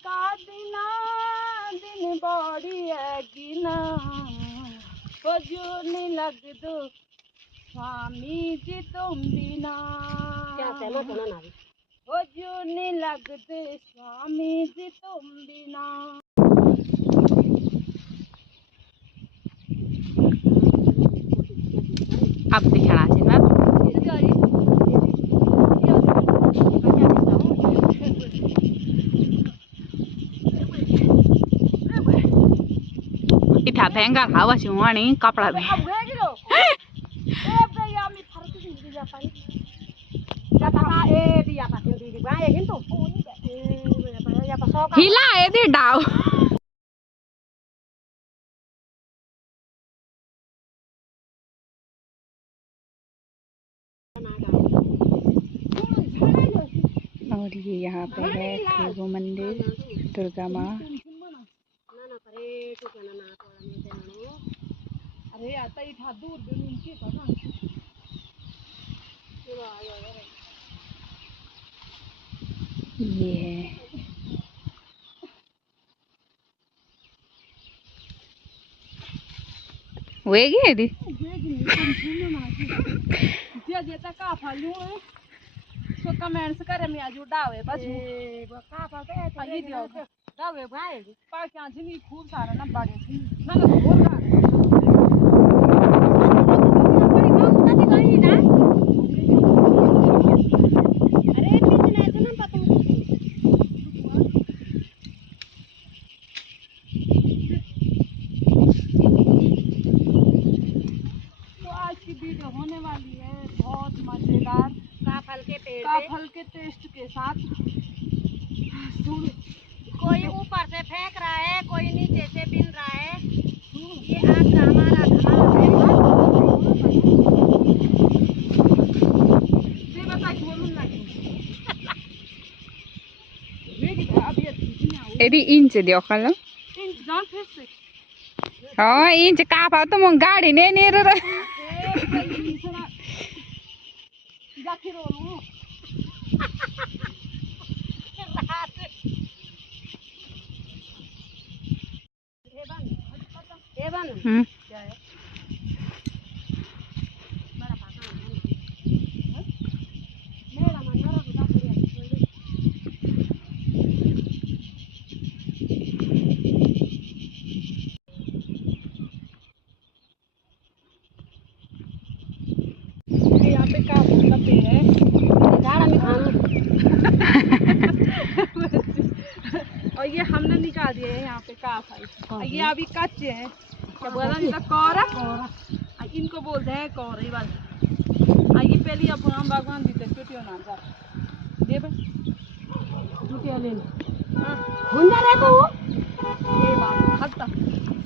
का दिना दिन बड़ी है गिना नहीं लग दो स्वामी जी तुम बिना क्या चलो चलो ना नहीं लग दो स्वामी जी तुम बिना। अब दिखाना चाहिए मैम इठा भेंगा हवा चुवानी कपड़ा भी हिला है दे डाव और ये यहाँ पे है वो मंदिर दुर्गा माँ। अरे आता ही था दूर उनकी पता ये है वेगी दी देता का फालू है तो कमेंट्स करे मैं आज उड़ावे बस का पाते आगे दियो दावे भाई पा क्या जिनी खूब सारा ना बाड़े थी ना बहुत होने वाली है बहुत मजेदार काफल के टेस्ट के साथ। कोई ऊपर से फेंक रहा है कोई नीचे से बिन रहा है। ये आज का हमारा यदि इंच दियो खालो हाँ इंच का पाओ तो मुंग गाड़ी नहीं रे क्या है यहाँ पे काफल का पेड़ है और ये हमने निकाल दिए है यहाँ पे काफल ये अभी कच्चे हैं क्या बोला नहीं तो कौरा इनको बोलते हैं कौर ये बात ये पहले अब हम भगवान दी थे चुटियों ना सर दे बस चुटिया ले हाँ हुंजा रे तू ये बात खत्म।